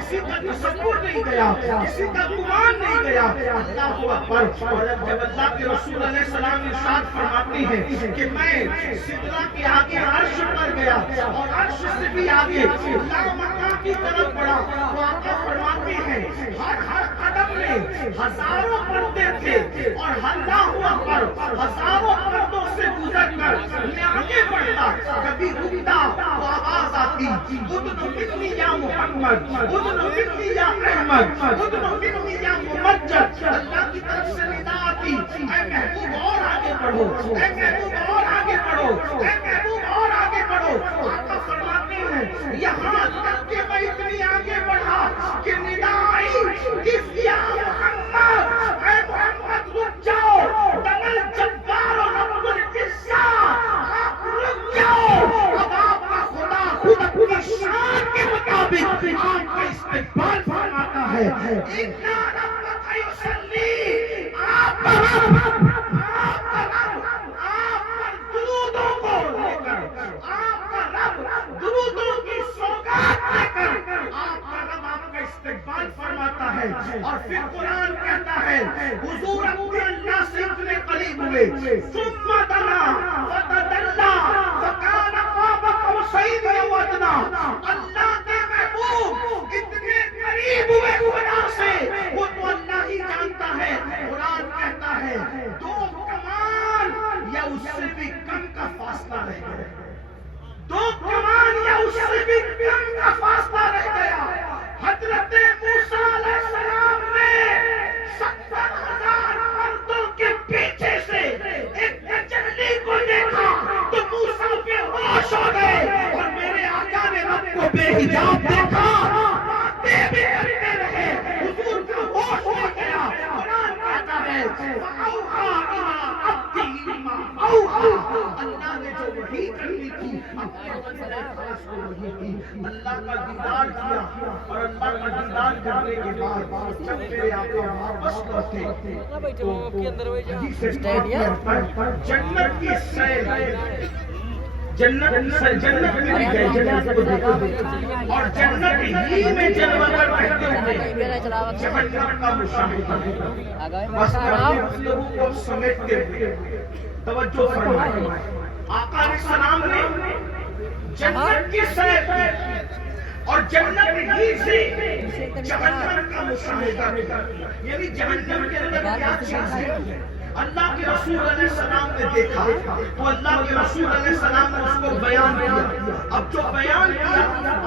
کسی کا تصور نہیں گیا، کسی کا گمان نہیں گیا۔ اللہ اکبر۔ اور جب اللہ کے رسول علیہ السلام ارشاد فرماتے ہیں کہ میں سدرہ کے آگے عرش پر گیا اور عرش سے بھی آگے لامکان کی طرف بڑھا، تو آقا فرماتے ہیں ہر قدم میں ہزاروں پردے تھے اور اللہ اکبر ہزاروں پردوں سے گزر کر میں آگے بڑھتا، کبھی رکتا تو آواز آتی ادنو منی یا محمد، ادنو منی یا احمد، ادنو منی یا ممجد۔ اللہ کی طرف سے ندا آتی اے محبوب اور آگے بڑھو، اے محبوب اور آگے بڑھو، اے محبوب اور آگے بڑھو۔ آقا فرماتے ہیں یہاں تک کہ میں اتنی آگے بڑھا کہ ندا آئی کس یا محمد، اے محمد رک جاؤ، دمل جبار و رب العزہ، آپ رک جاؤ۔ اب آپ کا خدا خود اپنی شان کے مطابق آپ کا استقبال فرماتا ہے۔ اِنَّا رَبَّكَ يُصَلِّي، آپ کا رب درودوں کو لے کر، آپ کا رب درودوں کی سوگات لے کر آپ کا رب آپ کا استقبال فرماتا ہے۔ اور پھر قرآن کہتا ہے حضور اپنے اللہ سے اتنے قریب ہوئے، ثم دنا فتدلا فکان قاب قوسین او ادنی۔ اللہ کے محبوب اتنے قریب ہوئے خدا سے، وہ تو اللہ ہی جانتا ہے۔ قرآن کہتا ہے دو کمان یا اس سے بھی کم کا فاصلہ رہ گیا، دو کمان یا اس سے بھی کم کا فاصلہ رہ گیا۔ حضرت موسیٰ علیہ السلام نے 70,000 مردوں کے پیچھے سے ایک تجلی کو دیکھا تو موسیٰ بے ہوش ہو گئے، اور میرے آقا نے رب کو بے حجاب دیکھا، باتیں بھی کرتے رہے، حضور کا ہوش ہو گیا۔ قرآن کہتا ہے فَأَوْحَىٰ إِلَىٰ عَبْدِهِ مَا أَوْحَىٰ، اللہ نے جو وحی کرنی تھی اپنے بندے خاص کو وحی کی۔ اللہ کا دیدار کیا، اور اللہ کا دیدار کرنے کے بعد جب میرے آقا واپس لوٹے تو جنت کی سیر، جنت میں بھی گئے، جنت کو دیکھا، اور جنت ہی میں جلوہ رہتے ہوئے جہنم کا مشاہدہ۔ بس اپنے گفتگو کو سمیٹتے ہوئے توجہ فرمائیں، آقا علیہ السلام نے جنت کی سیر کی اور جنت ہی سے جہنم کا مشاہدہ کیا، یعنی جہنم کے اندر کیا چیز ہے اللہ کے رسول علیہ السلام نے دیکھا تو اللہ کے رسول علیہ السلام نے اس کو بیان کیا۔ اب جو بیان کیا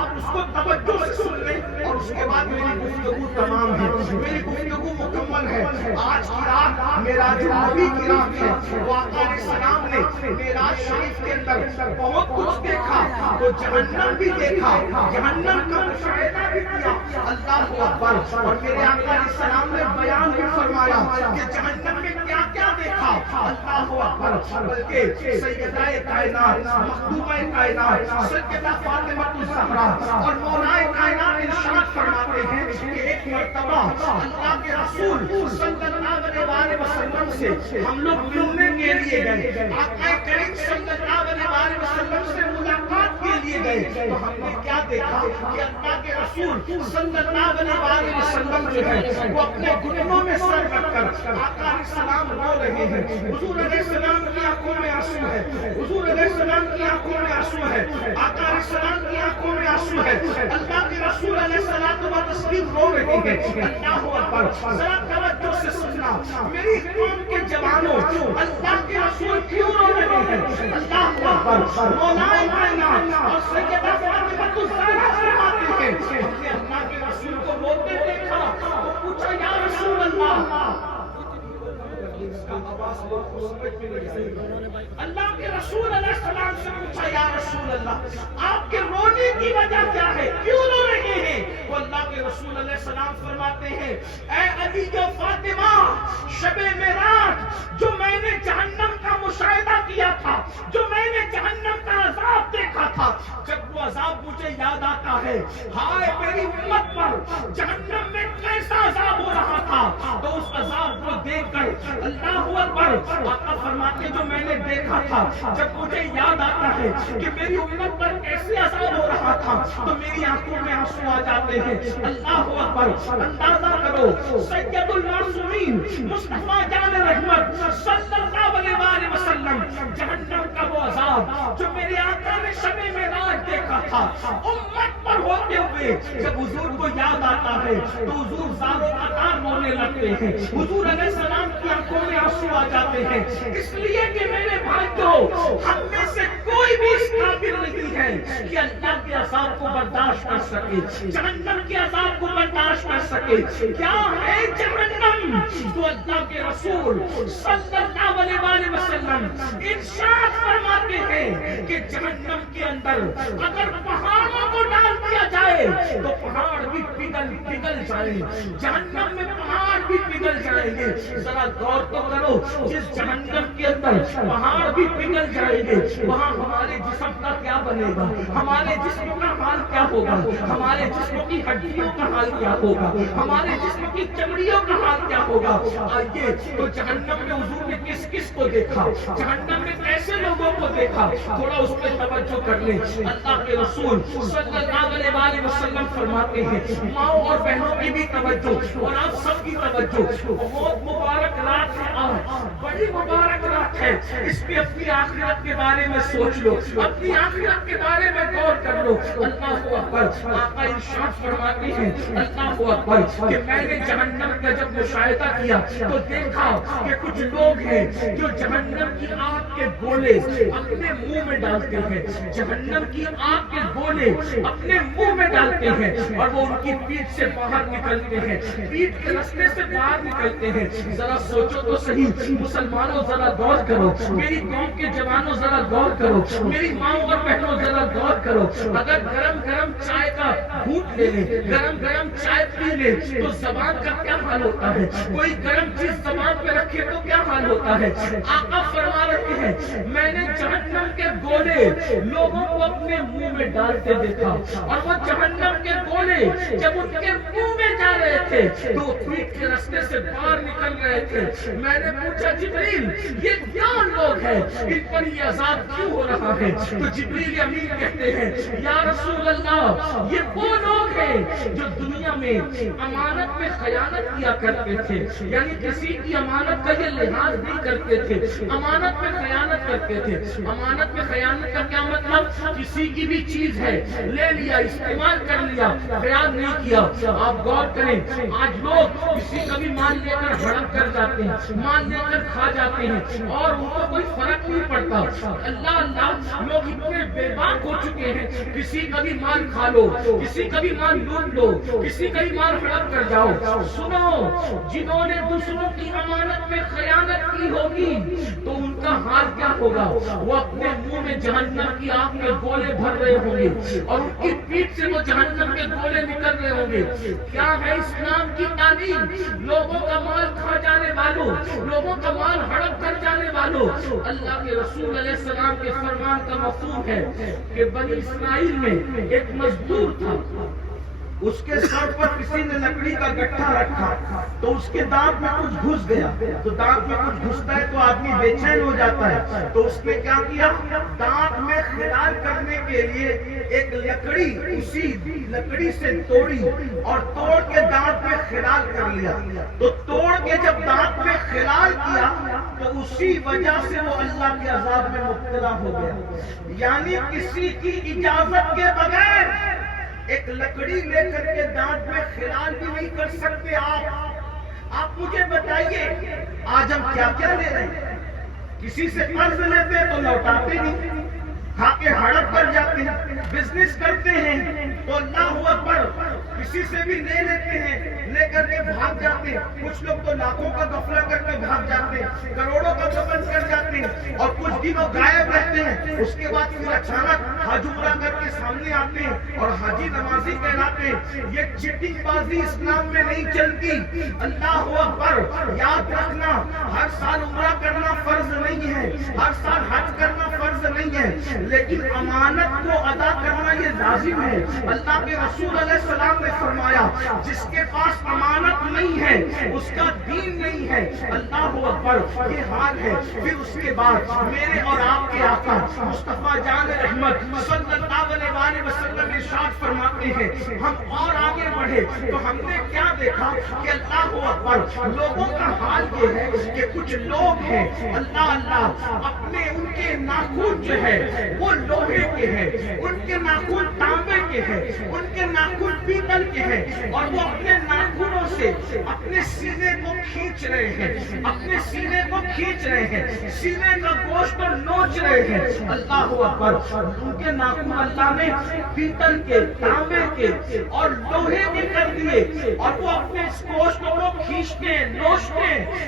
آپ اس کو توجہ سے سن لیں، اور اس کے بعد میری گفتگو تمام ہے، میری گفتگو مکمل ہے۔ آج کی رات معراج النبی کی رات ہے۔ وہ آقا علیہ السلام نے معراج شریف کے اندر بہت کچھ دیکھا، تو جہنم بھی دیکھا، جہنم کا مشاہدہ بھی کیا۔ اللہ اکبر۔ اور میرے آقا علیہ السلام نے بیان بھی فرمایا کہ جہنم میں کیا کیا دیکھا۔ اللہ اکبر۔ بلکہ سیدہ کائنات، مخدومہ کائنات، سیدہ فاطمہ الزہرا اور مولا کائنات ارشاد فرماتے ہیں کہ ایک مرتبہ اللہ کے رسول صلی اللہ علیہ وسلم سے ہم لوگ ملنے کے لیے گئے، آقا کریم صلی اللہ علیہ وسلم سے ملاقات کے لیے گئے، تو ہم نے کیا دیکھا کہ اللہ کے رسول صلی اللہ علیہ وسلم جو ہے وہ اپنے گھٹنوں میں سر رکھ کر آقا علیہ السلام رو رہے ہیں۔ حضور علیہ السلام کی آنکھوں میں آنسو ہے، حضور علیہ السلام کی آنکھوں میں آنسو ہے، آقا علیہ السلام کی آنکھوں میں آنسو ہے، اللہ کے رسول علیہ السلام تسلیم رو رہے ہیں۔ اللہ اکبر۔ ذرا توجہ سے سننا میری قوم کے جوانوں، اللہ کے رسول کیوں رو رہے ہیں؟ اللہ اکبر۔ مولا کائنات اور سیدہ فاطمہ الزہرا فرماتے ہیں ہم نے اللہ کے رسول کو روتے دیکھا تو پوچھا یا رسول اللہ، اللہ کے رسول علیہ السلام سے پوچھا یا رسول اللہ آپ کے رونے کی وجہ کیا ہے، کیوں رو رہے ہیں؟ وہ اللہ کے رسول علیہ السلام فرماتے ہیں اے علی و فاطمہ، شب معراج جو میں نے جہنم کا مشاہدہ کیا تھا، جو میں نے جہنم کا عذاب دیکھا تھا، جب وہ عذاب مجھے یاد آتا ہے، ہائے میری امت پر جہنم میں کیسا عذاب ہو رہا تھا، تو اس عذاب کو دیکھ کر اللہ اکبر. آقا فرماتے جو میں نے دیکھا تھا, جب مجھے یاد آتا ہے کہ میری امت پر کیسے عذاب ہو رہا تھا تو میری آنکھوں میں آنسو آ جاتے ہیں. اللہ اکبر. اندازہ کرو سید المعصومین مصطفیٰ جان رحمت صلی اللہ علیہ وسلم, جہنم کا وہ عذاب جو میرے آقا نے شب معراج دیکھا تھا امت پر ہوتے ہوئے, جب حضور کو یاد آتا ہے تو حضور زار و قطار رونے لگتے ہیں. حضور علیہ السلام کی آنکھوں میں آنسو آ جاتے ہیں, اس لیے کہ میرے بھائیو ہم میں سے کوئی بھی اس قابل نہیں ہے کہ اللہ کے عذاب کو برداشت کر سکے, جہنم کے عذاب کو برداشت کر سکے. کیا ہے جہنم؟ تو اللہ کے رسول صلی اللہ علیہ وسلم ارشاد فرماتے ہیں کہ جہنم کے اندر اگر پہاڑوں کو ڈال دیا جائے تو پہاڑ بھی پگھل جائیں, جہنم میں پہاڑ بھی پگھل جائیں گے. ذرا غور تو کرو, جس جہنم کے اندر پہاڑ بھی پگھل جائیں گے وہاں ہمارے جسم کا کیا بنے گا, ہمارے جسم کا حال کیا ہوگا, ہمارے جسم کی ہڈیوں کا حال کیا ہوگا, ہمارے جسم کی چمڑیوں کا حال کیا ہوگا. آئیے تو جہنم میں حضور نے کس کس کو دیکھا, جہنم میں کیسے لوگوں کو دیکھا, تھوڑا اس پہ توجہ کر لیں. اللہ کے رسول صلی اللہ علیہ وسلم فرماتے ہیں ماؤں اور بہنوں کی بھی توجہ اور آپ سب کی توجہ, بہت مبارک رات ہے, آج بڑی مبارک رات ہے, اس پہ اپنی آخرت کے بارے میں سوچ لو, اپنی آخرت کے بارے میں غور کر لو. اللہ اکبر. آقا ارشاد فرماتے ہیں اللہ اکبر کہ میں نے جہنم کا جب مشاہدہ کیا تو دیکھا کہ کچھ لوگ ہیں جو جہنم کی آگ کے گولے اپنے منہ میں ڈالتے ہیں, جہنم کی آگ کے گولے اپنے منہ میں ڈالتے ہیں اور وہ ان کی پیٹھ سے باہر نکلتے ہیں, پیٹھ کے رستے سے باہر نکلتے ہیں. ذرا سوچو تو صحیح مسلمانوں, ذرا غور کرو, میری قوم کے جوانوں ذرا غور کرو, میری ماؤں اور بہنوں ذرا غور کرو. اگر گرم گرم چائے کا گھونٹ لے لیں, گرم گرم چائے پی لیں تو زبان کا کیا حال ہوتا ہے, کوئی گرم چیز زبان پہ رکھے تو کیا حال ہوتا ہے. آقا فرما رہے ہیں میں نے جہنم کے گولے لوگوں کو اپنے منہ میں ڈالتے دیکھا اور وہ جہنم کے گولے جب ان کے منہ میں جا رہے تھے تو پیٹ کے رستے سے باہر نکل رہے تھے. میں نے پوچھا جبریل یہ کیا لوگ ہیں, ان پر یہ عذاب کیوں ہو رہا ہے؟ تو جبریل امین کہتے ہیں یا رسول اللہ یہ وہ لوگ ہیں جو دنیا میں امانت میں خیانت کیا کرتے تھے, یعنی کسی کی امانت کا یہ لحاظ نہیں کرتے تھے, امانت میں خیانت کرتے تھے. امانت میں خیانت کا کیا مطلب, کسی کی بھی چیز ہے لے لیا, استعمال کر لیا, خیال نہیں کیا. آپ غور کریں آج لوگ کسی کا بھی مال لے کر ہڑپ کر جاتے ہیں, مال لے کر کھا جاتے ہیں اور ان کو کوئی فرق نہیں پڑتا. اللہ اللہ لوگ اتنے بے باک ہو چکے ہیں, کسی کا بھی مال کھا لو, کسی کا بھی مال لوٹ لو, کسی کا بھی مال ہڑپ کر جاؤ. سنو, جنہوں نے دوسروں کی امانت میں خیانت کی ہوگی تو ان کا حال کیا ہوگا, وہ اپنے منہ میں جہنم کی آگ کے گولے بھر رہے ہوں گے اور ان کی پیٹھ سے وہ جہنم کے گولے نکل رہے ہوں گے. کیا ہے اسلام کی تعلیم, لوگوں کا مال کھا جانے والوں, لوگوں کا مال ہڑپ کر جانے والوں. اللہ کے رسول علیہ السلام کے فرمان کا مفہوم ہے کہ بنی اسرائیل میں ایک مزدور تھا, اس کے سر پر کسی نے لکڑی کا گٹھا رکھا تو اس کے دانت میں کچھ گھس گیا. تو دانت میں کچھ گھستا ہے تو آدمی بے چین ہو جاتا ہے, تو اس نے کیا کیا, دانت میں خلال کرنے کے لیے ایک لکڑی اسی لکڑی سے توڑی اور توڑ کے دانت میں خلال کر لیا. تو توڑ کے جب دانت میں خلال کیا تو اسی وجہ سے وہ اللہ کے عذاب میں مبتلا ہو گیا. یعنی کسی کی اجازت کے بغیر ایک لکڑی لے کر کے دانت میں خلال بھی نہیں کر سکتے. آپ مجھے بتائیے آج ہم کیا کیا لے رہے ہیں, کسی سے قرض لیتے تو لوٹاتے نہیں, کھا کے ہڑپ کر جاتے ہیں, بزنس کرتے ہیں تو اللہ اکبر کسی سے بھی لے لیتے ہیں, لے کر کے بھاگ جاتے ہیں. کچھ لوگ تو لاکھوں کا غفلہ کر کے بھاگ جاتے ہیں, کروڑوں کا دفن کر جاتے ہیں اور کچھ دنوں غائب رہتے ہیں. اس کے بعد پھر اچانک حج عمرہ کر کے سامنے آتے ہیں اور حاجی نمازی کہلاتے ہیں. یہ چٹنگ بازی اسلام میں نہیں چلتی. اللہ اکبر. یاد رکھنا ہر سال عمرہ کرنا فرض نہیں ہے, ہر سال حج کرنا فرض نہیں ہے, لیکن امانت کو ادا کرنا یہ لازم ہے. اللہ کے رسول علیہ السلام نے فرمایا جس کے پاس امانت نہیں ہے، اس کا دین نہیں ہے۔ اللہ اکبر، یہ حال ہے۔ پھر اس کے بعد میرے اور آپ کے آقا مصطفیٰ جان رحمت صلی اللہ علیہ وسلم ارشاد فرماتے ہیں، ہم اور آگے بڑھے تو ہم نے کیا دیکھا کہ اللہ اکبر، لوگوں کا حال یہ ہے کہ کچھ لوگ ہیں اللہ اللہ اپنے ان کے ناخن جو ہے وہ لوہے کے ہیں، ان کے ناخن تانبے کے ہیں، ان کے ناخن پیتل کے ہیں، اور وہ اپنے ناخنوں سے اپنے سینے کو کھینچ رہے ہیں، اپنے سینے کو کھینچ رہے ہیں، سینے کا گوشت نوچ رہے ہیں۔ اللہ اکبر، ان کے ناخن اللہ نے پیتل کے، تانبے کے اور لوہے کے کر دیے، اور وہ اپنے اس گوشت کو کھینچتے نوچتے